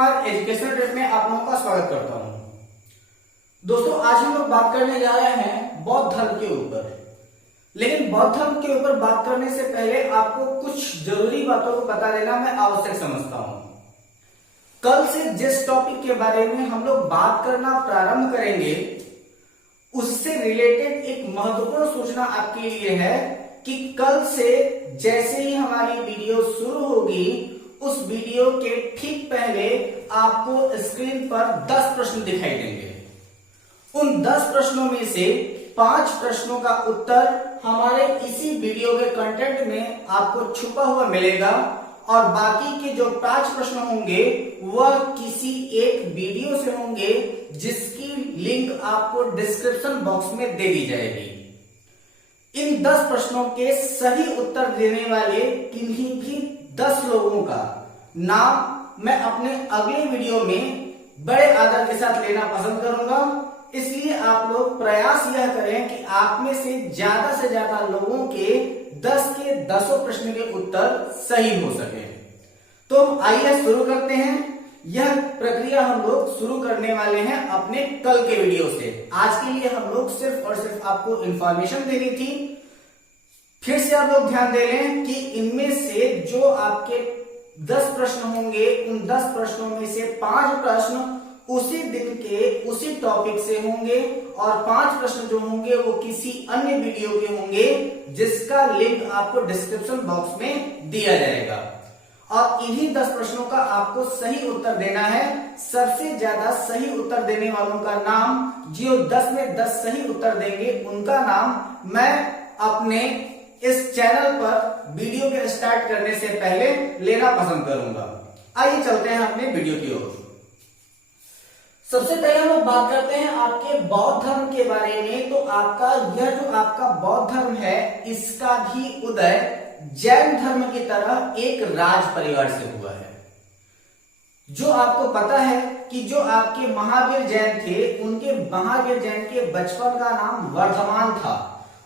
Kumar educational trip में आप लोगों का स्वागत करता हूं। दोस्तों, आज हम लोग बात करने जा रहे हैं बौद्ध धर्म के ऊपर। लेकिन बौद्ध धर्म के ऊपर बात करने से पहले आपको कुछ जरूरी बातों को बता देना मैं आवश्यक समझता हूं। कल से जिस टॉपिक के बारे में हम लोग बात करना प्रारंभ करेंगे उससे रिलेटेड एक महत्वपूर्ण सूचना आपके लिए है कि कल से जैसे ही हमारी वीडियो शुरू होगी उस वीडियो के ठीक पहले आपको स्क्रीन पर 10 प्रश्न दिखाई देंगे। उन 10 प्रश्नों में से 5 प्रश्नों का उत्तर हमारे इसी वीडियो के कंटेंट में आपको छुपा हुआ मिलेगा और बाकी के जो 5 प्रश्न होंगे वह किसी एक वीडियो से होंगे जिसकी लिंक आपको डिस्क्रिप्शन बॉक्स में दे दी जाएगी। इन 10 प्रश्नों के सही उत्तर देने वाले किन्हीं भी 10 लोगों का नाम मैं अपने अगले वीडियो में बड़े आदर के साथ लेना पसंद करूंगा। इसलिए आप लोग प्रयास यह करें कि आप में से ज्यादा लोगों के 10 के 10 प्रश्न के उत्तर सही हो सके। तो आइए शुरू करते हैं। यह प्रक्रिया हम लोग शुरू करने वाले हैं अपने कल के वीडियो से। आज के लिए हम लोग सिर्फ और सिर्फ आपको इंफॉर्मेशन देनी थी। फिर से आप लोग ध्यान दे लें कि इनमें से जो आपके 10 प्रश्न होंगे उन 10 प्रश्नों में से 5 प्रश्न उसी दिन के उसी टॉपिक से होंगे और 5 प्रश्न जो होंगे वो किसी अन्य वीडियो के होंगे जिसका लिंक आपको डिस्क्रिप्शन बॉक्स में दिया जाएगा। और इन्हीं 10 प्रश्नों का आपको सही उत्तर देना है। सबसे ज्यादा सही उत्तर देने वालों का नाम, जो 10 में 10 सही उत्तर देंगे उनका नाम मैं अपने इस चैनल पर वीडियो के स्टार्ट करने से पहले लेना पसंद करूंगा। आइए चलते हैं अपने वीडियो की ओर। सबसे पहले हम लोग बात करते हैं आपके बौद्ध धर्म के बारे में। तो आपका यह जो आपका बौद्ध धर्म है इसका भी उदय जैन धर्म की तरह एक राज परिवार से हुआ है। जो आपको पता है कि जो आपके महावीर जैन थे उनके महावीर जैन के बचपन का नाम वर्धमान था।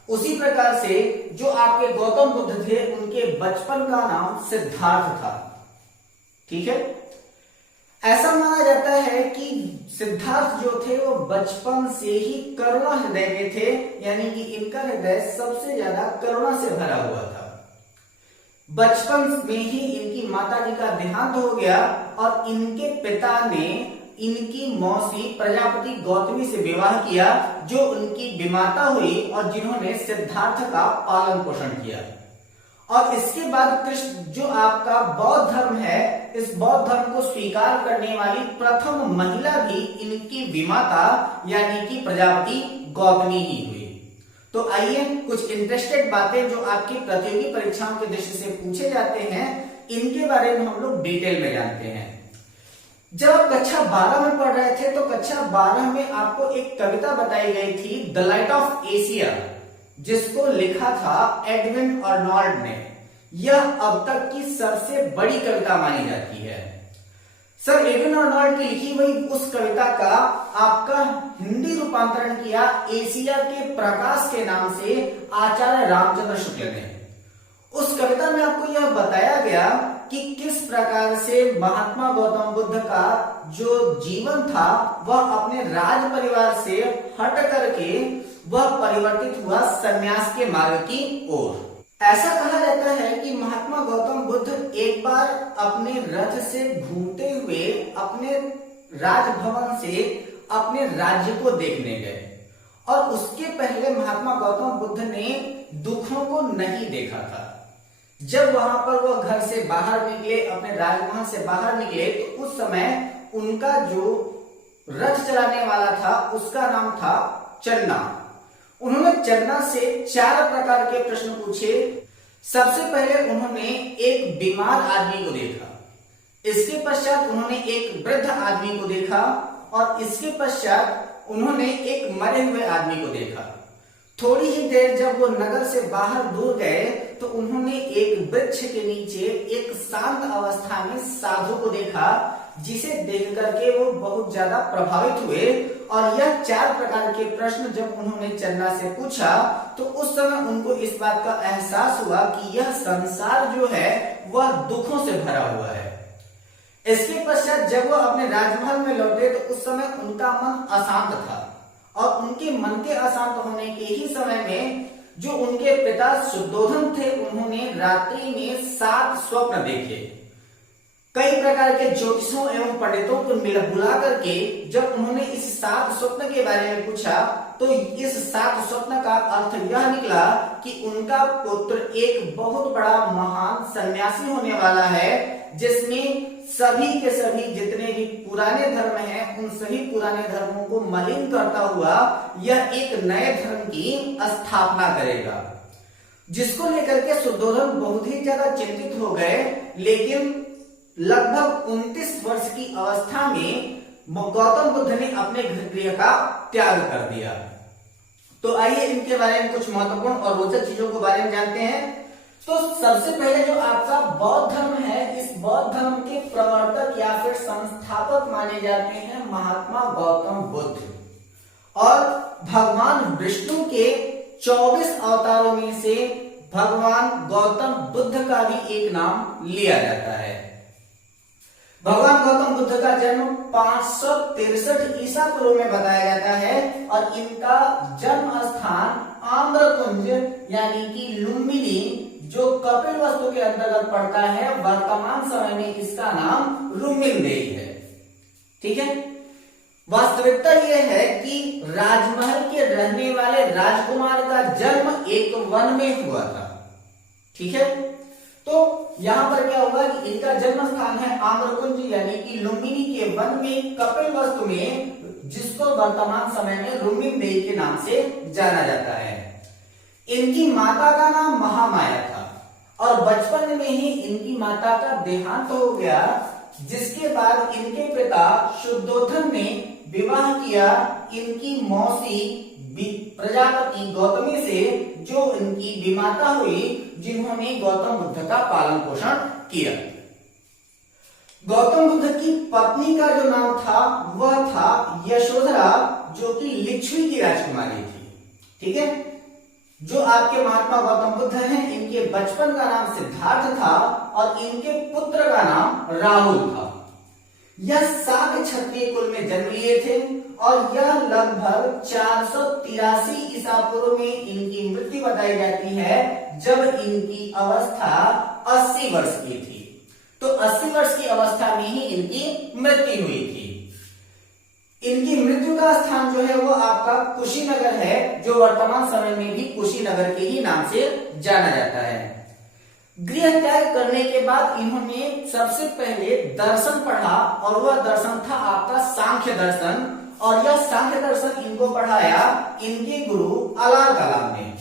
उसी प्रकार से जो आपके गौतम बुद्ध थे उनके बचपन का नाम सिद्धार्थ था। ठीक है, ऐसा माना जाता है कि सिद्धार्थ जो थे वो बचपन से ही करुणा हृदय के थे, यानी कि इनका हृदय सबसे ज्यादा करुणा से भरा हुआ था। बचपन में ही इनकी माता जी का देहांत हो गया और इनके पिता ने इनकी मौसी प्रजापति गौतमी से विवाह किया जो उनकी विमाता हुई और जिन्होंने सिद्धार्थ का पालन पोषण किया। और इसके बाद कृष्ण जो आपका बौद्ध धर्म है इस बौद्ध धर्म को स्वीकार करने वाली प्रथम महिला भी इनकी विमाता यानी कि प्रजापति गौतमी ही हुई। तो आइए कुछ इंटरेस्टेड बातें जो आपकी प्रतियोगी परीक्षाओं की दृष्टि से पूछे जाते हैं इनके बारे में हम लोग डिटेल में जानते हैं। जब आप कक्षा 12 में पढ़ रहे थे तो कक्षा 12 में आपको एक कविता बताई गई थी द लाइट ऑफ एशिया, जिसको लिखा था एडविन अर्नॉल्ड ने। यह अब तक की सबसे बड़ी कविता मानी जाती है। सर एडविन अर्नॉल्ड की लिखी हुई उस कविता का आपका हिंदी रूपांतरण किया एशिया के प्रकाश के नाम से आचार्य रामचंद्र शुक्ल ने। उस कविता में आपको यह बताया गया कि किस प्रकार से महात्मा गौतम बुद्ध का जो जीवन था वह अपने राज परिवार से हट करके वह परिवर्तित हुआ सन्यास के मार्ग की ओर। ऐसा कहा जाता है कि महात्मा गौतम बुद्ध एक बार अपने रथ से घूमते हुए अपने राजभवन से अपने राज्य को देखने गए और उसके पहले महात्मा गौतम बुद्ध ने दुखों को नहीं देखा था। जब वहां पर वह घर से बाहर निकले, अपने राजमहल से बाहर निकले, तो उस समय उनका जो रथ चलाने वाला था उसका नाम था चन्ना। उन्होंने चन्ना से 4 प्रकार के प्रश्न पूछे। सबसे पहले उन्होंने एक बीमार आदमी को देखा, इसके पश्चात उन्होंने एक वृद्ध आदमी को देखा और इसके पश्चात उन्होंने एक मरे हुए आदमी को देखा। थोड़ी ही देर जब वो नगर से बाहर दूर गए तो उन्होंने एक वृक्ष के नीचे एक शांत अवस्था में साधु को देखा, जिसे देख करके वो बहुत ज्यादा प्रभावित हुए। और यह 4 प्रकार के प्रश्न जब उन्होंने चन्ना से पूछा तो उस समय उनको इस बात का एहसास हुआ कि यह संसार जो है वह दुखों से भरा हुआ है। इसके पश्चात जब वो अपने राजमहल में लौटे तो उस समय उनका मन अशांत था, और उनके मन के अशांत होने के ही समय में जो उनके पिता शुद्धोधन थे, उन्होंने रात्रि में 7 स्वप्न देखे। कई प्रकार के ज्योतिषों एवं पंडितों को बुला करके जब उन्होंने इस 7 स्वप्न के बारे में पूछा तो इस 7 स्वप्न का अर्थ यह निकला कि उनका पुत्र एक बहुत बड़ा महान सन्यासी होने वाला है, जिसमें सभी के सभी जितने भी पुराने धर्म हैं उन सभी पुराने धर्मों को मलिन करता हुआ यह एक नए धर्म की स्थापना करेगा। जिसको लेकर के शुद्धोधन बहुत ही ज्यादा चिंतित हो गए, लेकिन लगभग 29 वर्ष की अवस्था में गौतम बुद्ध ने अपने गृह का त्याग कर दिया। तो आइए इनके बारे में कुछ महत्वपूर्ण और रोचक चीजों के बारे में जानते हैं। तो सबसे पहले जो आपका बौद्ध धर्म है, इस बौद्ध धर्म के प्रवर्तक या फिर संस्थापक माने जाते हैं महात्मा गौतम बुद्ध, और भगवान विष्णु के 24 अवतारों में से भगवान गौतम बुद्ध का भी एक नाम लिया जाता है। भगवान गौतम बुद्ध का जन्म 563 ईसा पूर्व में बताया जाता है, और इनका जन्म स्थान आम्रकुंज यानी कि लुम्बिनी जो कपिलवस्तु के अंतर्गत पड़ता है, वर्तमान समय में इसका नाम रुक्मिणीदेवी है। ठीक है, वास्तविकता यह है कि राजमहल के रहने वाले राजकुमार का जन्म एक वन में हुआ था। ठीक है, तो यहां पर क्या होगा कि इनका जन्म स्थान है आम्रकुंज यानी कि लुम्बिनी के वन में कपिलवस्तु में, जिसको वर्तमान समय में रुक्मिणीदेवी के नाम से जाना जाता है। इनकी माता का नाम महामाया था, और बचपन में ही इनकी माता का देहांत हो गया, जिसके बाद इनके पिता शुद्धोधन ने विवाह किया इनकी मौसी प्रजापति गौतमी से, जो इनकी विमाता हुई, जिन्होंने गौतम बुद्ध का पालन पोषण किया। गौतम बुद्ध की पत्नी का जो नाम था वह था यशोधरा, जो कि लिच्छवी की राजकुमारी थी। ठीक है, जो आपके महात्मा गौतम बुद्ध हैं, इनके बचपन का नाम सिद्धार्थ था और इनके पुत्र का नाम राहुल था। यह शाक्त क्षत्रिय कुल में जन्म लिए थे, और यह लगभग 483 ईसा पूर्व में इनकी मृत्यु बताई जाती है, जब इनकी अवस्था 80 वर्ष की थी। तो 80 वर्ष की अवस्था में ही इनकी मृत्यु हुई थी। इनकी मृत्यु का स्थान जो है वो आपका कुशीनगर है, जो वर्तमान समय में भी कुशीनगर के ही नाम से जाना जाता है। गृह त्याग करने के बाद इन्होंने सबसे पहले दर्शन पढ़ा, और वह दर्शन था आपका सांख्य दर्शन, और यह सांख्य दर्शन इनको पढ़ाया इनके गुरु अलार कलाम ने।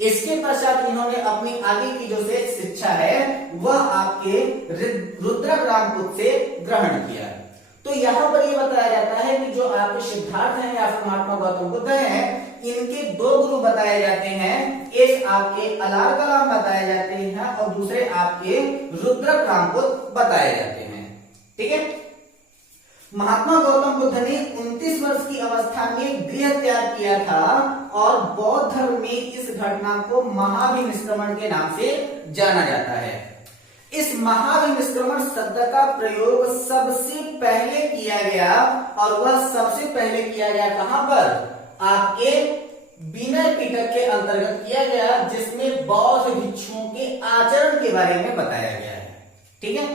इसके पश्चात इन्होंने अपनी आगे की जो से शिक्षा है वह आपके रुद्रक रामपुर से ग्रहण किया। तो यहाँ पर यह बताया जाता है कि जो आपके सिद्धार्थ हैं या फिर महात्मा गौतम बुद्ध हैं, इनके 2 गुरु बताए जाते हैं। एक आपके अलार कलाम बताए जाते हैं और दूसरे आपके रुद्रक रामपुर बताए जाते हैं। ठीक है, महात्मा गौतम बुद्ध ने 29 वर्ष की अवस्था में गृह त्याग किया था, और बौद्ध धर्म में इस घटना को महाविनिष्क्रमण के नाम से जाना जाता है। इस महाविनिष्क्रमण शब्द का प्रयोग सबसे पहले किया गया, और वह सबसे पहले किया गया कहां पर? आपके विनय पिटक के अंतर्गत किया गया, जिसमें बौद्ध भिक्षुओं के आचरण के बारे में बताया गया है। ठीक है,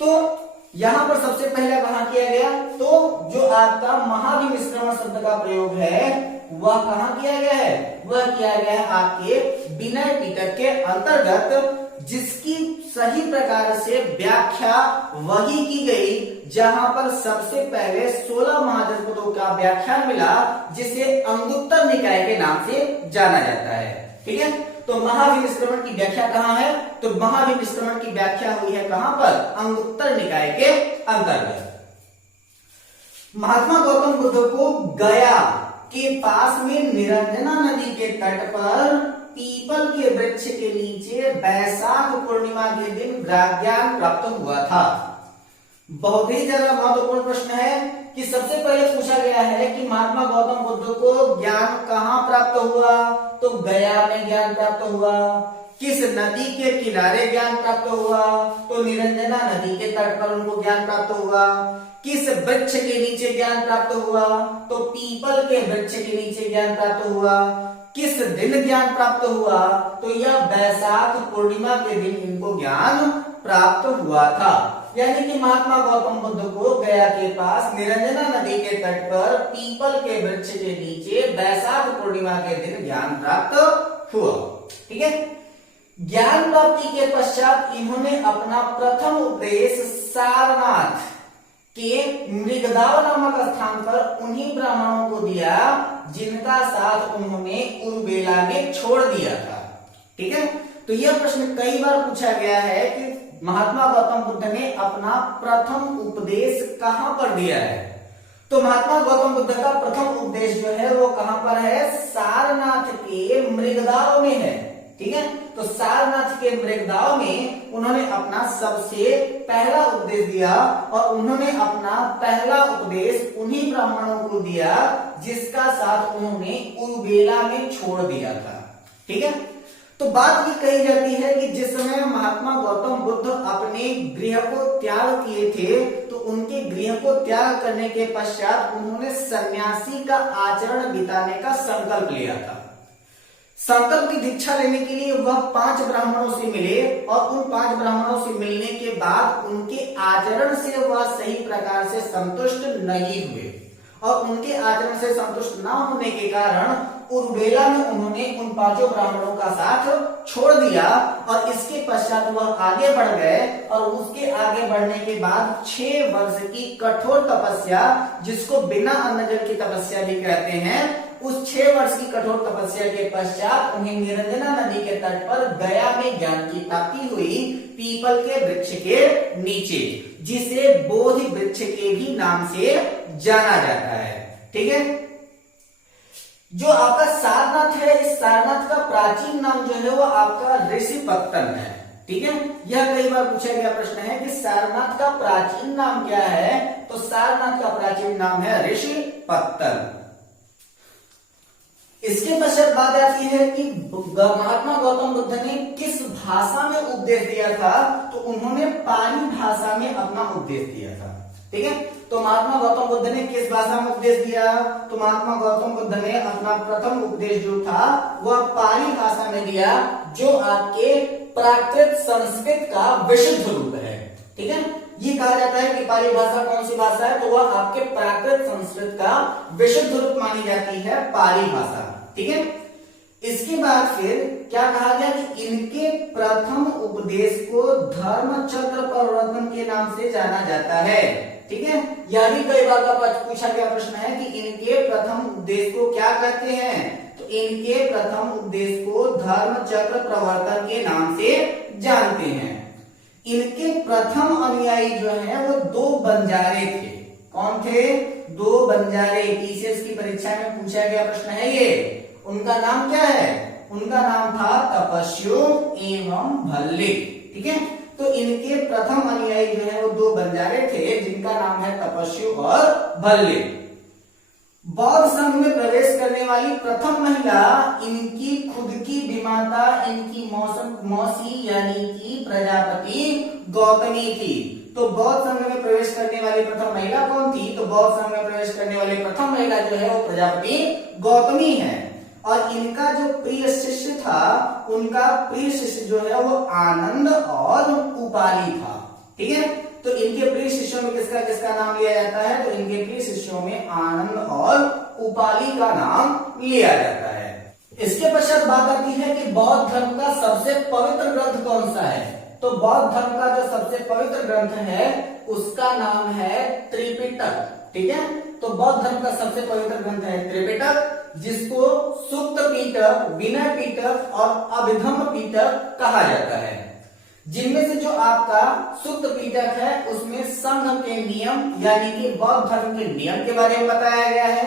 तो यहां पर सबसे पहले कहां किया गया? तो जो आपका महाविनिष्क्रमण शब्द का प्रयोग है वह कहां किया गया है? वह किया गया है आपके विनय पिटक के अंतर्गत, जिसकी सही प्रकार से व्याख्या वही की गई जहां पर सबसे पहले 16 महाजनपदों का व्याख्यान मिला, जिसे अंगुत्तर निकाय के नाम से जाना जाता है। ठीक है, तो महाविनिष्क्रमण की व्याख्या कहां है? तो महाविनिष्क्रमण की व्याख्या हुई है कहां पर? अंगुत्तर निकाय के अंतर्गत। महात्मा गौतम बुद्ध को गया के पास में निरंजना नदी के तट पर पीपल के वृक्ष के नीचे वैशाख पूर्णिमा के दिन ज्ञान प्राप्त हुआ था। बहुत ही ज्यादा महत्वपूर्ण प्रश्न है कि सबसे पहले पूछा गया है कि महात्मा गौतम बुद्ध को ज्ञान कहां प्राप्त हुआ? तो गया में ज्ञान प्राप्त हुआ। किस नदी के किनारे ज्ञान प्राप्त हुआ? तो निरंजना नदी के तट पर उनको ज्ञान प्राप्त हुआ। किस वृक्ष के नीचे ज्ञान प्राप्त हुआ? तो पीपल के वृक्ष के नीचे ज्ञान प्राप्त हुआ। किस दिन ज्ञान प्राप्त हुआ? तो यह वैशाख पूर्णिमा के दिन इनको ज्ञान प्राप्त हुआ था। यानी कि महात्मा गौतम बुद्ध को गया के पास निरंजना नदी के तट पर पीपल के वृक्ष के नीचे वैशाख पूर्णिमा के दिन ज्ञान प्राप्त हुआ। ठीक है। ज्ञान प्राप्ति के पश्चात इन्होंने अपना प्रथम उपदेश सारनाथ के मृगदाव नामक स्थान पर उन्हीं ब्राह्मणों को दिया जिनका साथ उन्होंने उरुवेला में छोड़ दिया था। ठीक है। तो यह प्रश्न कई बार पूछा गया है कि महात्मा गौतम बुद्ध ने अपना प्रथम उपदेश कहां पर दिया है? तो महात्मा गौतम बुद्ध का प्रथम उपदेश जो है वो कहां पर है? सारनाथ के मृगदाव में है। ठीक है। तो सारनाथ के मृगदाव में उन्होंने अपना सबसे पहला उपदेश दिया और उन्होंने अपना पहला उपदेश उन्हीं ब्राह्मणों को दिया जिसका साथ उन्होंने उरुवेला में छोड़ दिया था। ठीक है। तो बात ये कही जाती है कि जिस समय महात्मा गौतम बुद्ध अपने गृह को त्याग किए थे तो उनके गृह को त्याग करने के पश्चात उन्होंने सन्यासी का आचरण बिताने का संकल्प लिया था। संकल्प की दीक्षा लेने के लिए वह 5 ब्राह्मणों से मिले और उन 5 ब्राह्मणों से मिलने के बाद उनके आचरण से वह सही प्रकार से संतुष्ट नहीं हुए और उनके आचरण से संतुष्ट न होने के कारण उरुवेला में उन्होंने उन 5 ब्राह्मणों का साथ छोड़ दिया और इसके पश्चात वह आगे बढ़ गए और उसके आगे बढ़ने के बाद 6 वर्ष की कठोर तपस्या, जिसको बिना अन्न जल की तपस्या भी कहते हैं, उस 6 वर्ष की कठोर तपस्या के पश्चात उन्हें निरंजना नदी के तट पर गया में ज्ञान की प्राप्ति हुई पीपल के वृक्ष के नीचे, जिसे बोधि वृक्ष के भी नाम से जाना जाता है। ठीक है। जो आपका सारनाथ है, इस सारनाथ का प्राचीन नाम जो है वो आपका ऋषिपत्तन है। ठीक है। यह कई बार पूछा गया प्रश्न है कि सारनाथ का प्राचीन नाम क्या है? तो सारनाथ का प्राचीन नाम है ऋषिपत्तन। इसके पश्चात बात आती है कि महात्मा गौतम बुद्ध ने किस भाषा में उपदेश दिया था? तो उन्होंने पाली भाषा में अपना उपदेश दिया था। ठीक है। तो महात्मा गौतम बुद्ध ने किस भाषा में उपदेश दिया? तो महात्मा गौतम बुद्ध ने अपना प्रथम उपदेश जो था वह पाली भाषा में दिया, जो आपके प्राकृत संस्कृत का विशुद्ध रूप है। ठीक है। ये कहा जाता है कि पाली भाषा कौन सी भाषा है? तो वह आपके प्राकृत संस्कृत का विशुद्ध रूप मानी जाती है पाली भाषा। ठीक है। इसके बाद फिर क्या कहा गया कि इनके प्रथम उपदेश को धर्म चक्र प्रवर्तन के नाम से जाना जाता है। ठीक है। यह भी कई बार का पूछा गया प्रश्न है कि इनके प्रथम उपदेश को क्या कहते हैं? तो इनके प्रथम उपदेश को धर्म चक्र प्रवर्तन के नाम से जानते हैं। इनके प्रथम अनुयायी जो है वो 2 बंजारे थे। कौन थे? 2 बंजारे। टीसीएस की परीक्षा में पूछा गया प्रश्न है ये। उनका नाम क्या है? उनका नाम था तपस्यु एवं भल्लिक। ठीक है। तो इनके प्रथम अनुयायी जो है वो 2 बंजारे थे जिनका नाम है तपस्यु और भल्लिक। बौद्ध संघ में प्रवेश करने वाली प्रथम महिला इनकी खुद की विमाता, इनकी मौसी यानी कि प्रजापति गौतमी थी। तो बौद्ध संघ में प्रवेश करने वाली प्रथम महिला कौन थी? तो बौद्ध संघ में प्रवेश करने वाली प्रथम महिला जो है वो प्रजापति गौतमी है। और इनका जो प्रिय शिष्य था, उनका प्रिय शिष्य जो है वो आनंद और उपाली था। ठीक है। तो इनके प्रिय शिष्यों में किसका किसका नाम लिया जाता है? तो इनके प्रिय शिष्यों में आनंद और उपाली का नाम लिया जाता है। इसके पश्चात बात आती है कि बौद्ध धर्म का सबसे पवित्र ग्रंथ कौन सा है? तो बौद्ध धर्म का जो सबसे पवित्र ग्रंथ है उसका नाम है त्रिपिटक। ठीक है। तो बौद्ध धर्म का सबसे पवित्र ग्रंथ है त्रिपिटक, जिसको सुक्त पीटक, विनय पीटक और अभिधम्म पीटक कहा जाता है। जिनमें से जो आपका सुक्त पीटक है उसमें संघ के नियम यानी कि बौद्ध धर्म के नियम के बारे में बताया गया है।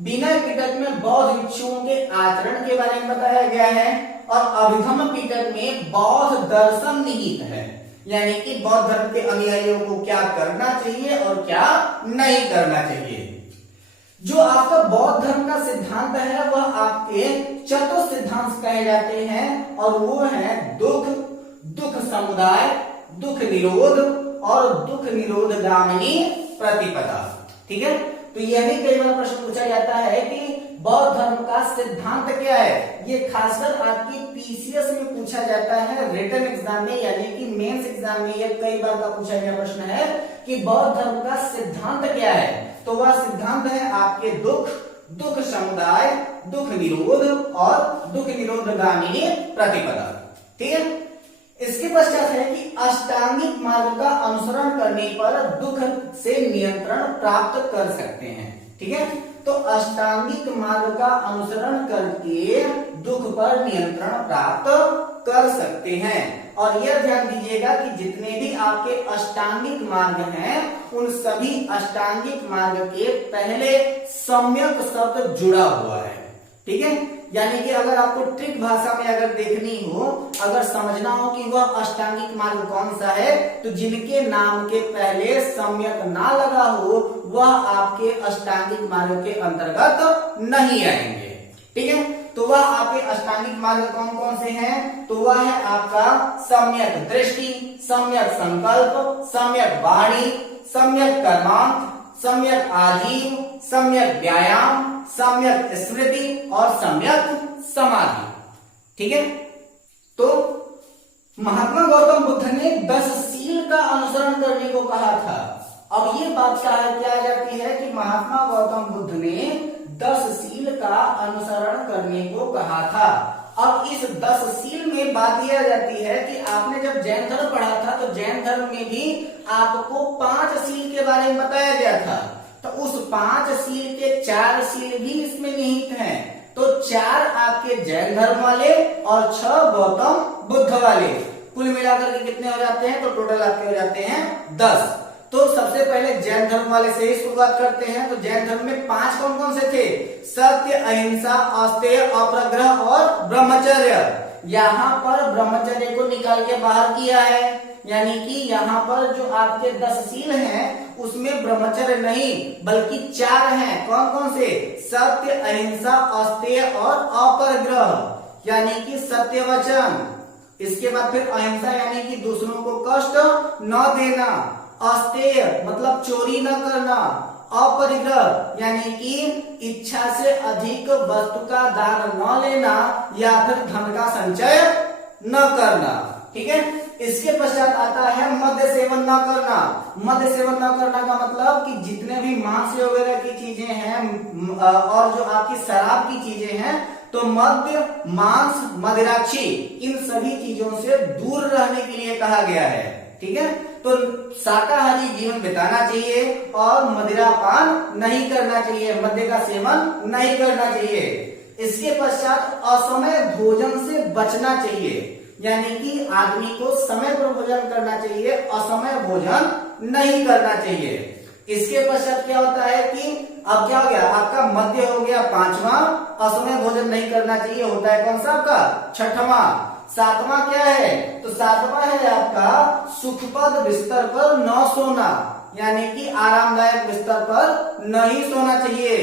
विनय पीटक में बौद्ध भिक्षुओं के आचरण के बारे में बताया गया है और अभिधम्म पीटक में बौद्ध दर्शन निहित है, यानी कि बौद्ध धर्म के अनुयायियों को क्या करना चाहिए और क्या नहीं करना चाहिए। जो आपका बौद्ध धर्म का सिद्धांत है वह आपके चतुर्थ सिद्धांत कहे जाते हैं, और वो है दुख, दुख समुदाय, दुख निरोध और दुख निरोध गामिनी प्रतिपदा। ठीक है, तो यह भी कई बार प्रश्न पूछा जाता है कि बौद्ध धर्म का सिद्धांत क्या है। ये खासकर आपकी पीसीएस में पूछा जाता है, रिटन एग्जाम में यानी कि मेंस एग्जाम में यह कई बार का पूछा गया प्रश्न है कि बौद्ध धर्म का सिद्धांत क्या है। तो वह सिद्धांत है आपके दुख, दुख समुदाय, दुख निरोध और दुख निरोध गामिनी प्रतिपदा। ठीक है, इसके पश्चात है कि अष्टांगिक मार्ग का अनुसरण करने पर दुख से नियंत्रण प्राप्त कर सकते हैं। ठीक है, तो अष्टांगिक मार्ग का अनुसरण करके दुख पर नियंत्रण प्राप्त कर सकते हैं। और यह ध्यान दीजिएगा कि जितने भी आपके अष्टांगिक मार्ग हैं उन सभी अष्टांगिक मार्ग के पहले सम्यक शब्द जुड़ा हुआ है। ठीक है, यानी कि अगर आपको ट्रिक भाषा में अगर देखनी हो, अगर समझना हो कि वह अष्टांगिक मार्ग कौन सा है, तो जिनके नाम के पहले सम्यक ना लगा हो वह आपके अष्टांगिक मार्ग के अंतर्गत नहीं आएंगे। ठीक है, तो वह आपके अष्टांगिक मार्ग कौन कौन से हैं? तो वह है आपका सम्यक दृष्टि, सम्यक संकल्प, सम्यक वाणी, सम्यक कर्मांत, सम्यक आजीव, सम्यक व्यायाम, सम्यक स्मृति और सम्यक समाधि। ठीक है, तो महात्मा गौतम बुद्ध ने 10 सील का अनुसरण करने को कहा था। अब ये बात क्या जाती है कि महात्मा गौतम बुद्ध ने 10 सील का अनुसरण करने को कहा था। अब इस 10 सील में बात यह जाती है कि आपने जब जैन धर्म पढ़ा था तो जैन धर्म में भी आपको 5 सील के बारे में बताया गया था। तो उस 5 सील के 4 सील भी इसमें निहित हैं। तो 4 आपके जैन धर्म वाले और 6 गौतम बुद्ध वाले, कुल मिलाकर के कितने हो जाते हैं? तो टोटल आपके हो जाते हैं 10। तो सबसे पहले जैन धर्म वाले से ही शुरुआत करते हैं। तो जैन धर्म में 5 कौन कौन से थे? सत्य, अहिंसा, अस्तेय, अपरिग्रह और ब्रह्मचर्य। यहाँ पर ब्रह्मचर्य को निकाल के बाहर किया है, यानी कि यहाँ पर जो आपके 10 सील हैं उसमें ब्रह्मचर्य नहीं बल्कि 4 हैं। कौन कौन से? सत्य, अहिंसा, अस्तेय और अपरिग्रह यानी कि सत्य वचन। इसके बाद फिर अहिंसा यानी कि दूसरों को कष्ट न देना, अस्तेय मतलब चोरी न करना, अपरिग्रह यानी कि इच्छा से अधिक वस्तु का दान न लेना या फिर धन का संचय न करना। ठीक है, इसके पश्चात आता है मद्य सेवन न करना। मद्य सेवन न करना का मतलब कि जितने भी मांस वगैरह की चीजें हैं और जो आपकी शराब की चीजें हैं, तो मद्य, मांस, मदिराक्षी इन सभी चीजों से दूर रहने के लिए कहा गया है। ठीक है, तो शाकाहारी जीवन बिताना चाहिए और मदिरापान नहीं करना चाहिए, मद्य का सेवन नहीं करना चाहिए। इसके पश्चात असमय भोजन से बचना चाहिए, यानी कि आदमी को समय पर भोजन करना चाहिए, असमय भोजन नहीं करना चाहिए। इसके पश्चात क्या होता है कि अब क्या हो गया? आपका मद्य हो गया 5वां, असमय भोजन नहीं करना चाहिए होता है कौन सा आपका? 6वां। 7वां क्या है? तो 7वां है आपका सुखपद बिस्तर पर न सोना, यानी कि आरामदायक बिस्तर पर नहीं सोना चाहिए।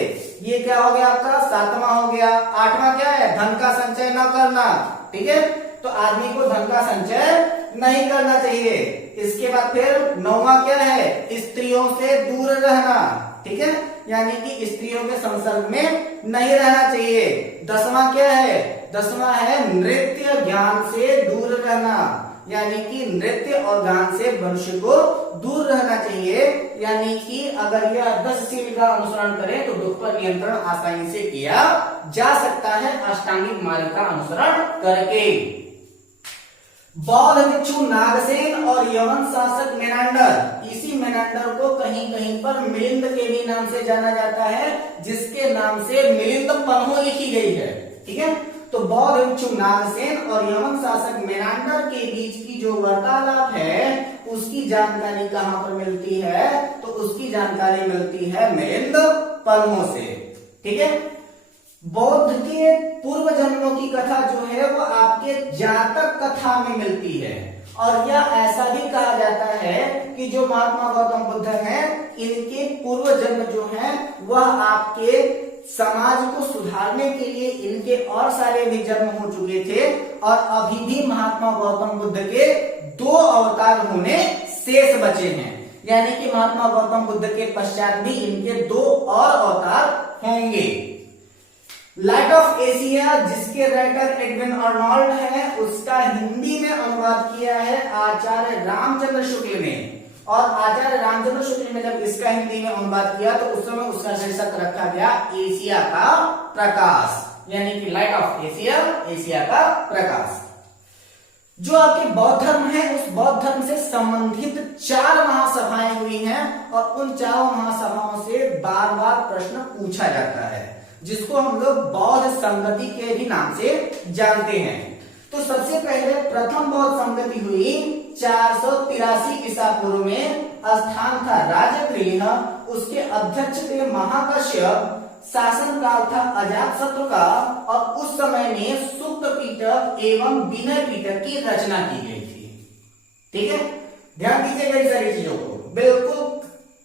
ये क्या हो गया आपका? 7वां हो गया। 8वां क्या है? धन का संचय न करना। ठीक है, तो आदमी को धन का संचय नहीं करना चाहिए। इसके बाद फिर 9वां क्या है? स्त्रियों से दूर रहना। ठीक है, यानी कि स्त्रियों के संसर्ग में नहीं रहना चाहिए। 10वां क्या है? 10वां है नृत्य ज्ञान से दूर रहना, यानी कि नृत्य और गान से मनुष्य को दूर रहना चाहिए। यानी कि अगर यह 10 सील का अनुसरण करें तो दुख पर नियंत्रण आसानी से किया जा सकता है अष्टांगिक मार्ग का अनुसरण करके। बौद्ध भिक्षु नागसेन और यवन शासक मेनांडर, इसी मेनांडर को कहीं कहीं पर मिलिंद के भी नाम से जाना जाता है, जिसके नाम से मिलिंद पन्हो लिखी गई है। ठीक है, तो बौद्ध भिक्षु नागसेन और यवन शासक मेनांडर के बीच की जो वार्तालाप है उसकी जानकारी कहां पर मिलती है? तो उसकी जानकारी मिलती है मिलिंद पन्हो से। ठीक है, बौद्ध के पूर्व जन्मों की कथा जो है वो आपके जातक कथा में मिलती है, और यह ऐसा भी कहा जाता है कि जो महात्मा गौतम बुद्ध हैं, इनके पूर्व जन्म जो हैं वह आपके समाज को सुधारने के लिए इनके और सारे भी जन्म हो चुके थे, और अभी भी महात्मा गौतम बुद्ध के 2 अवतार होने शेष बचे हैं। यानी कि महात्मा गौतम बुद्ध के पश्चात भी इनके 2 और अवतार होंगे। लाइट ऑफ एशिया, जिसके राइटर एडविन अर्नोल्ड है, उसका हिंदी में अनुवाद किया है आचार्य रामचंद्र शुक्ल ने। और आचार्य रामचंद्र शुक्ल ने जब इसका हिंदी में अनुवाद किया तो उस समय उसका शीर्षक रखा गया एशिया का प्रकाश, यानी कि लाइट ऑफ एशिया, एशिया का प्रकाश। जो आपके बौद्ध धर्म है, उस बौद्ध धर्म से संबंधित 4 महासभाएं हुई हैं, और उन 4 महासभाओं से बार बार प्रश्न पूछा जाता है, जिसको हम लोग बौद्ध संगति के भी नाम से जानते हैं। तो सबसे पहले प्रथम बौद्ध संगति हुई 483 ईसा पूर्व में, स्थान था राजगृह, उसके अध्यक्ष थे महाकश्यप, शासन काल था अजातशत्रु का, और उस समय में सुक्त पीटक एवं विनय पीटक की रचना की गई थी। ठीक है, ध्यान दीजिएगा इन सारी चीजों को, बिल्कुल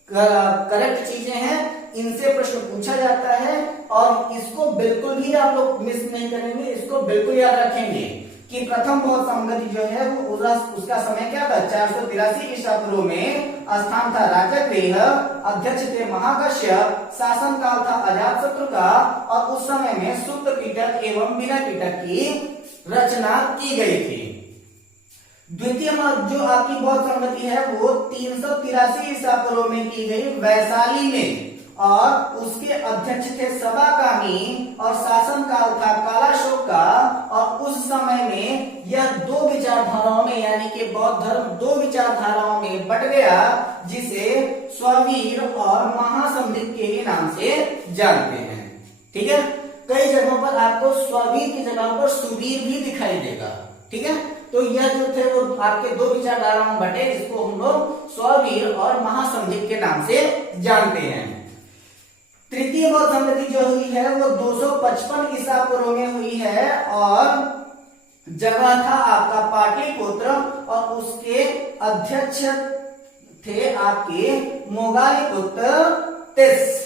करेक्ट चीजें हैं, इनसे प्रश्न पूछा जाता है, और इसको बिल्कुल भी आप लोग मिस नहीं करेंगे, इसको बिल्कुल याद रखेंगे कि प्रथम बौद्ध संगति जो है वो उसका समय क्या था, 483 ईसा पूर्व में, स्थान था राजगृह, अध्यक्ष थे महाकश्यप, शासन काल था अजातशत्रु का, और उस समय में सुक्त पीटक एवं विनय पीटक की रचना की गई थी। द्वितीय जो आपकी बौद्ध संगति है वो 383 ईसा पूर्व में की गई वैशाली में, और उसके अध्यक्ष थे सबाकामी, और शासन काल था कालाशोक का, और उस समय में यह 2 विचारधाराओं में, यानी कि बौद्ध धर्म 2 विचारधाराओं में बट गया, जिसे स्ववीर और महासंदिग्ध के ही नाम से जानते हैं। ठीक है, कई जगहों पर आपको स्ववीर की जगह पर सुवीर भी दिखाई देगा। ठीक है, तो यह जो थे वो आपके 2 विचारधाराओं में बटे, जिसको हम लोग स्ववीर और महासंदिग्ध के नाम से जानते हैं। तृतीय बौद्ध संगति जो हुई है वो 255 ईसा पूर्व में हुई है, और जगह था आपका पाटलिपुत्र, और उसके अध्यक्ष थे आपके मोगालिपुत्र तिस।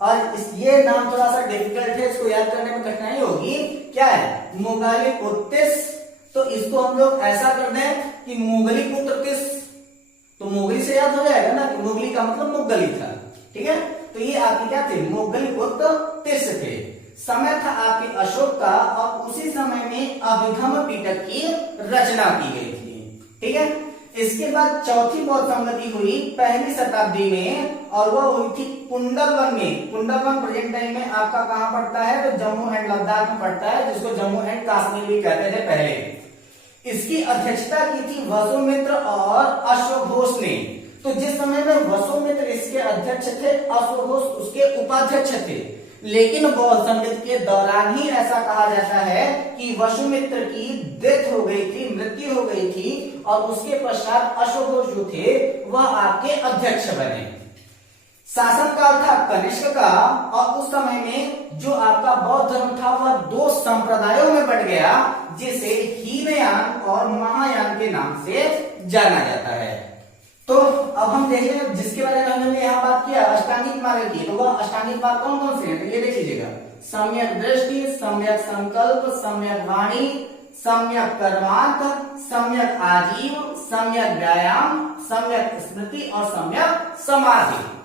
और ये नाम थोड़ा सा डिफिकल्ट है, इसको याद करने में कठिनाई होगी। क्या है मोगालिपुत्र तिस? तो इसको हम लोग ऐसा कर दें कि मोगलीपुत्र तिस, तो मोगली से याद हो जाएगा ना, कि मोगली का मतलब मुगली था। ठीक है, तो ये आपके क्या थे, मोगलीपुत्र तिस थे। समय था आपके अशोक का, और उसी समय में अभिगम पीटक की रचना की गई थी। ठीक है, इसके बाद चौथी बौद्ध संगति हुई 1वीं शताब्दी में, और वह हुई थी कुंडलवन में। कुंडलवन प्रेजेंट टाइम में आपका कहां पड़ता है, तो जम्मू एंड लद्दाख में पड़ता है, जिसको जम्मू एंड कश्मीर भी कहते थे पहले। इसकी अध्यक्षता की थी वसुमित्र और अश्वघोष ने। तो जिस समय में वसुमित्र इसके अध्यक्ष थे, अश्वघोष उसके उपाध्यक्ष थे, लेकिन बौद्ध संगति के दौरान ही ऐसा कहा जाता है कि वसुमित्र की डेथ हो गई थी, मृत्यु हो गई थी, और उसके पश्चात अश्वघोष जो थे वह आपके अध्यक्ष बने। शासन काल था कनिष्क का, और उस समय में जो आपका बौद्ध धर्म था वह 2 संप्रदायों में बट गया, जिसे हीनयान और महायान के नाम से जाना जाता है। तो अब हम देख रहे हैं, जिसके बारे में हमने यहाँ बात किया अष्टांगिक मार्ग की, तो वह अष्टांगिक मार्ग कौन कौन से हैं, तो ये देख लीजिएगा, सम्यक दृष्टि, सम्यक संकल्प, सम्यक वाणी, सम्यक कर्मार्थ, सम्यक आजीव, सम्यक व्यायाम, सम्यक स्मृति और सम्यक समाधि।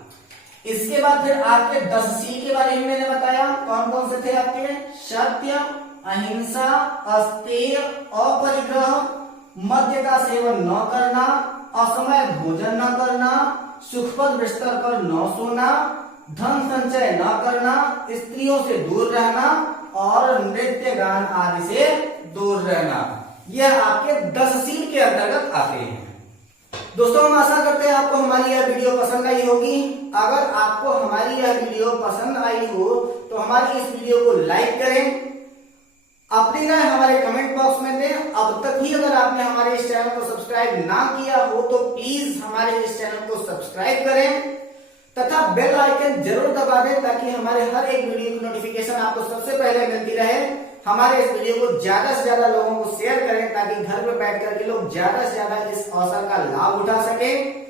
इसके बाद फिर आपके 10 C के बारे में मैंने बताया, कौन कौन से थे आपके, सत्य, अहिंसा, अस्तेय, अपरिग्रह, मद्य का सेवन न करना, असमय भोजन न करना, सुखपद बिस्तर पर न सोना, धन संचय न करना, स्त्रियों से दूर रहना, और नृत्य गान आदि से दूर रहना। यह आपके 10 C के अंतर्गत आते हैं। दोस्तों, हम आशा करते हैं आपको हमारी यह वीडियो पसंद आई होगी। अगर आपको हमारी यह वीडियो पसंद आई हो तो हमारी इस वीडियो को लाइक करें, अपनी राय हमारे कमेंट बॉक्स में दें। अब तक भी अगर आपने हमारे इस चैनल को सब्सक्राइब ना किया हो तो प्लीज हमारे इस चैनल को सब्सक्राइब करें, तथा बेल आइकन जरूर दबा दें, ताकि हमारे हर एक वीडियो की नोटिफिकेशन आपको सबसे पहले मिलती रहे। हमारे इस वीडियो को ज्यादा से ज्यादा लोगों को शेयर करें ताकि घर पे बैठ करके लोग ज्यादा से ज्यादा इस अवसर का लाभ उठा सकें।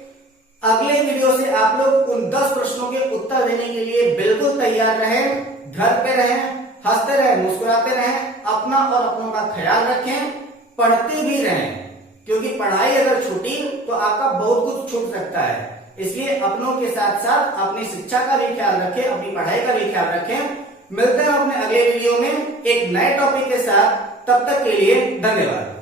अगले वीडियो से आप लोग उन 10 प्रश्नों के उत्तर देने के लिए बिल्कुल तैयार रहें, घर पे रहें, हंसते रहें, मुस्कुराते रहें, अपना और अपनों का ख्याल रखें, पढ़ते भी रहें, क्योंकि पढ़ाई अगर छूटी तो आपका बहुत कुछ छूट सकता है। इसलिए अपनों के साथ साथ अपनी शिक्षा का भी ख्याल रखें, अपनी पढ़ाई का भी ख्याल रखें। मिलते हैं अपने अगले वीडियो में एक नए टॉपिक के साथ, तब तक के लिए धन्यवाद।